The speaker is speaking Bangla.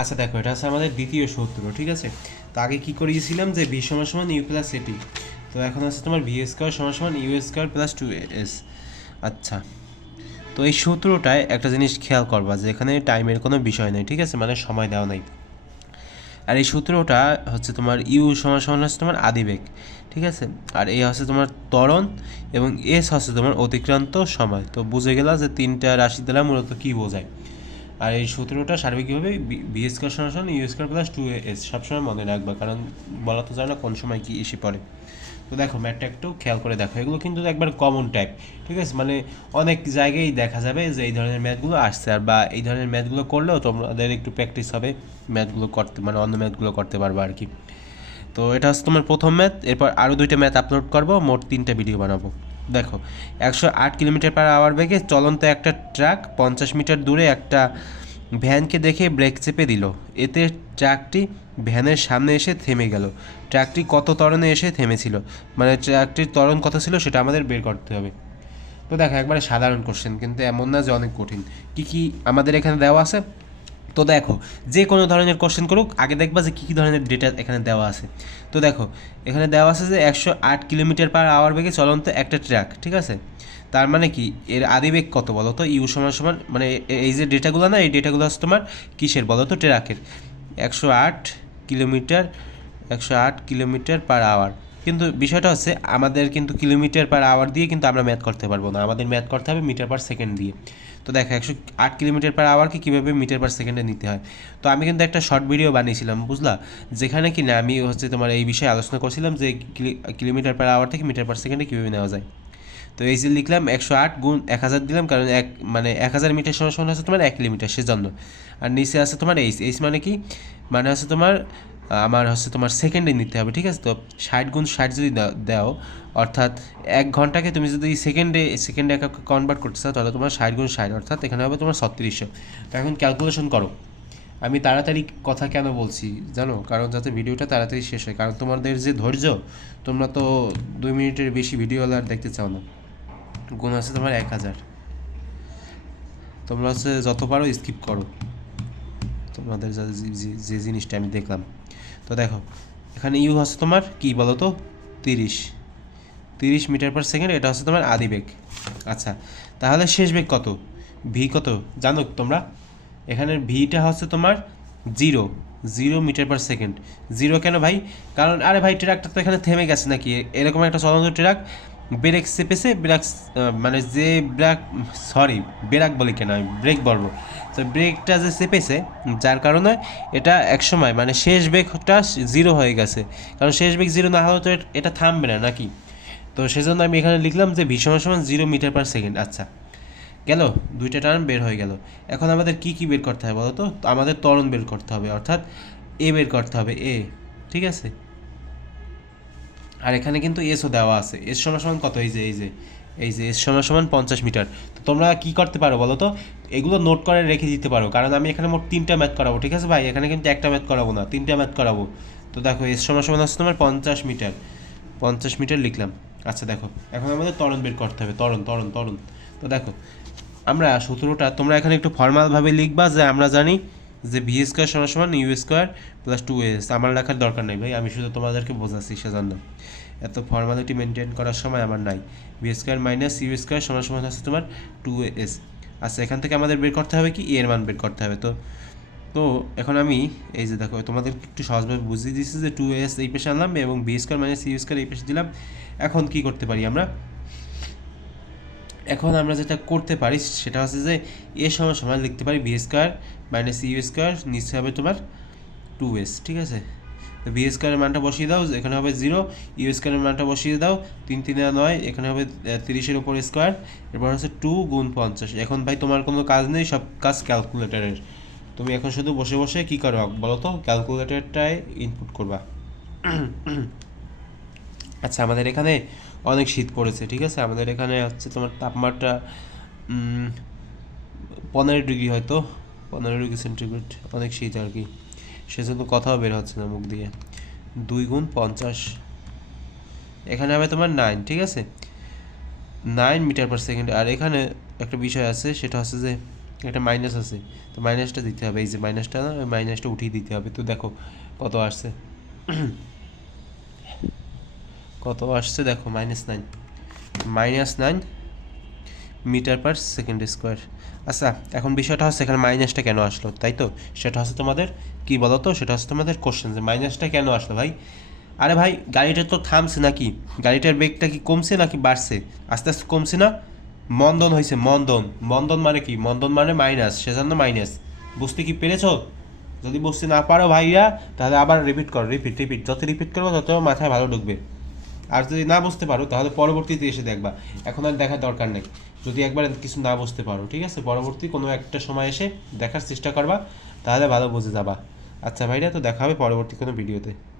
আচ্ছা দেখো, এটা হচ্ছে আমাদের দ্বিতীয় সূত্র ঠিক আছে? তো আগে কী করিয়েছিলাম যে বি সমান সমান ইউ প্লাস এটি তো এখন আছে তোমার ভি স্কোয়ার সমান সমান U square plus two S আচ্ছা তো এই সূত্রটায় একটা জিনিস খেয়াল করবা যে এখানে টাইমের কোনো বিষয় নেই, ঠিক আছে? মানে সময় দেওয়া নাই। আর এই সূত্রটা হচ্ছে তোমার ইউ সমান সমান হচ্ছে তোমার আদিবেগ ঠিক আছে? আর এই হচ্ছে তোমার ত্বরণ এবং এস হচ্ছে তোমার অতিক্রান্ত সময়। তো বুঝে গেলা যে তিনটা রাশি দ্বারা মূলত কী বোঝায়? আর এই সূত্রটা সার্বিকভাবে বি স্কোয়ার সমান U square plus two S সবসময় মনে রাখবা, কারণ বলা তো যায় না কোন সময় কি এসে পড়ে। তো দেখো ম্যাটটা একটু খেয়াল করে দেখো, এগুলো কিন্তু একবার কমন টাইপ ঠিক আছে? মানে অনেক জায়গায় দেখা যাবে যে এই ধরনের ম্যাথগুলো আসছে, আর বা এই ধরনের ম্যাথগুলো করলেও তোমাদের একটু প্র্যাকটিস হবে ম্যাথগুলো করতে মানে অন্য ম্যাথগুলো করতে পারবে আর কি। তো এটা হচ্ছে তোমার প্রথম ম্যাথ এরপর আরও দুইটা ম্যাথ আপলোড করব, মোট তিনটা ভিডিও বানাবো। দেখো, একশো আট কিলোমিটার পার আওয়ার বেগে চলন্ত একটা ট্রাক পঞ্চাশ মিটার দূরে একটা ভ্যানকে দেখে ব্রেক চেপে দিল। এতে ট্রাকটি ভ্যানের সামনে এসে থেমে গেল। ট্রাকটি কত তরণে এসে থেমেছিল? মানে ট্রাকটির তরণ কত ছিল সেটা আমাদের বের করতে হবে। তো দেখো, একবারে সাধারণ কোশ্চেন কিন্তু এমন না যে অনেক কঠিন। কি কি আমাদের এখানে দেওয়া আছে? তো দেখো, যে কোনো ধরনের কোশ্চেন করুক, আগে দেখবা যে কী কী ধরনের ডেটা এখানে দেওয়া আছে। তো দেখো, এখানে দেওয়া আছে যে একশো আট কিলোমিটার পার আওয়ার বেগে চলন্ত একটা ট্র্যাক ঠিক আছে? তার মানে কি, এর আদিবেগ কত বলো তো? ইউ সমান সমান মানে এই যে ডেটাগুলো না, এই ডেটাগুলো হচ্ছে তোমার কিসের বলো তো? ট্র্যাকের একশো আট কিলোমিটার, একশো আট কিলোমিটার পার আওয়ার কিন্তু বিষয়টা হচ্ছে আমাদের কিন্তু কিলোমিটার পার আওয়ার দিয়ে কিন্তু আমরা ম্যাথ করতে পারব না। আমাদের ম্যাথ করতে হবে মিটার পার সেকেন্ড দিয়ে। তো দেখো, একশো আট কিলোমিটার পার আওয়ারকে কীভাবে মিটার পার সেকেন্ডে নিতে হয়? তো আমি কিন্তু একটা শর্ট ভিডিও বানিয়েছিলাম, বুঝলা? যেখানে কি না আমি হচ্ছে তোমার এই বিষয়ে আলোচনা করছিলাম যে কিলোমিটার পার আওয়ার থেকে মিটার পার সেকেন্ডে কীভাবে নেওয়া যায়। তো এই যে লিখলাম, একশো আট গুণ এক হাজার দিলাম, কারণ এক মানে এক হাজার মিটার সমান সমান হচ্ছে তোমার এক কিলোমিটার, সেজন্য। আর নিচে আছে তোমার এইচ এইচ মানে কি? মানে হচ্ছে তোমার আমার হচ্ছে তোমার সেকেন্ডে নিতে হবে, ঠিক আছে? তো ষাট গুণ ষাট যদি দাও- অর্থাৎ এক ঘন্টাকে তুমি যদি সেকেন্ডে সেকেন্ডে এক কনভার্ট করতে চাও, তাহলে তোমার ষাট গুণ ষাট, অর্থাৎ এখানে হবে তোমার ছত্রিশশো। তো এখন ক্যালকুলেশন করো। আমি তাড়াতাড়ি কথা কেন বলছি জানো? কারণ যাতে ভিডিওটা তাড়াতাড়ি শেষ হয়। কারণ তোমাদের যে ধৈর্য, তোমরা তো দুই মিনিটের বেশি ভিডিও আর দেখতে চাও না। গুণ আছে তোমার এক হাজার। তোমরা হচ্ছে যত পারো স্কিপ করো। তোমাদের যে জিনিসটা আমি দেখলাম। তো দেখো, এখানে ইউ হচ্ছে তোমার কি বলো তো তিরিশ। তিরিশ মিটার পার সেকেন্ড এটা হচ্ছে তোমার আদি বেগ। আচ্ছা তাহলে শেষ বেগ কত? ভি কত? জানো তোমরা? এখানে ভিটা হচ্ছে তোমার zero zero metre per second zero কেন ভাই? কারণ, আরে ভাই ট্রাকটা তো এখানে থেমে গেছে নাকি? এরকম একটা চলন্ত ট্রাক ব্রেক চেপেছে, ব্রেক মানে যে ব্রেক, সরি, ব্রেক বলি কেন, আমি ব্রেক বলব। তো ব্রেকটা যে চেপেছে, যার কারণে এটা একসময় মানে শেষ ব্রেকটা জিরো হয়ে গেছে। কারণ শেষ ব্রেক জিরো না হলে তো এটা থামবে না, নাকি? তো সেজন্য আমি এখানে লিখলাম যে ভি সমান জিরো মিটার পার সেকেন্ড। আচ্ছা গেল, দুইটা টার্ন বের হয়ে গেল। এখন আমাদের কি কি বের করতে হবে বলো তো? আমাদের ত্বরণ বের করতে হবে, অর্থাৎ এ বের করতে হবে, এ, ঠিক আছে? আর এখানে কিন্তু এসও দেওয়া আছে। এস সমান সমান কত? এই যে এই যে এই যে এস সমান সমান পঞ্চাশ মিটার। তো তোমরা কী করতে পারো বলো তো? এগুলো নোট করে রেখে দিতে পারো। কারণ আমি এখানে মোট তিনটা ম্যাথ করাবো, ঠিক আছে ভাই? এখানে কিন্তু একটা ম্যাথ করাবো না, তিনটা ম্যাথ করাবো। তো দেখো এস সমান সমান হচ্ছে তোমার পঞ্চাশ মিটার। পঞ্চাশ মিটার লিখলাম। আচ্ছা দেখো, এখন আমাদের তরণ বের করতে হবে। তরণ তরণ ত্বরণ। তো দেখো, আমরা সূত্রটা, তোমরা এখানে একটু ফর্মালভাবে লিখবা যে আমরা জানি যে ভি স্কোয়ার সমান সমান U square plus two S আমার লেখার দরকার নেই ভাই, আমি শুধু তোমাদেরকে বোঝাচ্ছি সেজন্য। এত ফর্মালিটি মেনটেন করার সময় আমার নাই। V square minus U square সমান সমান হচ্ছে তোমার টু এস আচ্ছা এখান থেকে আমাদের বের করতে হবে কি? এ এর মান বের করতে হবে তো। তো, এখন আমি এই যে দেখো তোমাদের একটু সহজভাবে বুঝিয়ে দিচ্ছি যে টু এস এই পেশে আনলাম এবং V square minus U square এই পেশে দিলাম। এখন কি করতে পারি আমরা? এখন আমরা যেটা করতে পারি সেটা হচ্ছে যে এ সমান সমান লিখতে পারি V square minus U square নিচে হবে তোমার টু এস ঠিক আছে? তো বি স্কোয়ারের মানটা বসিয়ে দাও, এখানে হবে জিরো ইউ স্কোয়ারের মানটা বসিয়ে দাও, তিন তিনে নয়, এখানে হবে তিরিশের ওপর স্কোয়ার এরপর হচ্ছে টু গুণ পঞ্চাশ। এখন ভাই তোমার কোনো কাজ নেই, সব কাজ ক্যালকুলেটারের তুমি এখন শুধু বসে বসে কী করো বলো তো? ক্যালকুলেটারটায় ইনপুট করবা। আচ্ছা আমাদের এখানে অনেক শীত পড়েছে, ঠিক আছে? আমাদের এখানে হচ্ছে তোমার তাপমাত্রা পনেরো ডিগ্রি হয়তো, পনেরো ডিগ্রি সেন্টিগ্রেড অনেক শীত আর কি। সেজন্য কথাও বের হচ্ছে না মুখ দিয়ে। দুই গুণ পঞ্চাশ। এখানে হবে তোমার নাইন ঠিক আছে? নাইন মিটার পার সেকেন্ড আর এখানে একটা বিষয় আছে, সেটা হচ্ছে যে একটা মাইনাস আছে। তো মাইনাসটা দিতে হবে। এই যে মাইনাসটা না মাইনাসটা উঠিয়ে দিতে হবে। তো দেখো কত আসছে। কত আসছে? দেখো minus nine minus nine metre per second square আচ্ছা এখন বিষয়টা হচ্ছে এখানে মাইনাসটা কেন আসলো, তাই তো? সেটা হচ্ছে তোমাদের, কি বলো তো সেটা হচ্ছে তোমাদের কোশ্চেন যে মাইনাসটা কেন আসলো ভাই? আরে ভাই, গাড়িটা তো থামছে নাকি? গাড়িটার বেগটা কি কমছে নাকি বাড়ছে? আস্তে আস্তে কমছে না? মন্দন হয়েছে, মন্দন। মন্দন মানে কি? মন্দন মানে মাইনাস সেজন্য মাইনাস বুঝতে কি পেরেছ? যদি বুঝতে না পারো ভাইয়া, তাহলে আবার রিপিট করো রিপিট রিপিট যত রিপিট করব, তত মাথায় ভালো ঢুকবে। আর যদি না বুঝতে পারো, তাহলে পরবর্তীতে এসে দেখবা। এখন আর দেখার দরকার নেই। যদি একবার কিছু না বুঝতে পারো, ঠিক আছে? পরবর্তী কোনো একটা সময় এসে দেখার চেষ্টা করবা, তাহলে ভালো বুঝে যাবা। আচ্ছা ভাইরা, তো দেখা হবে পরবর্তী কোনো ভিডিওতে।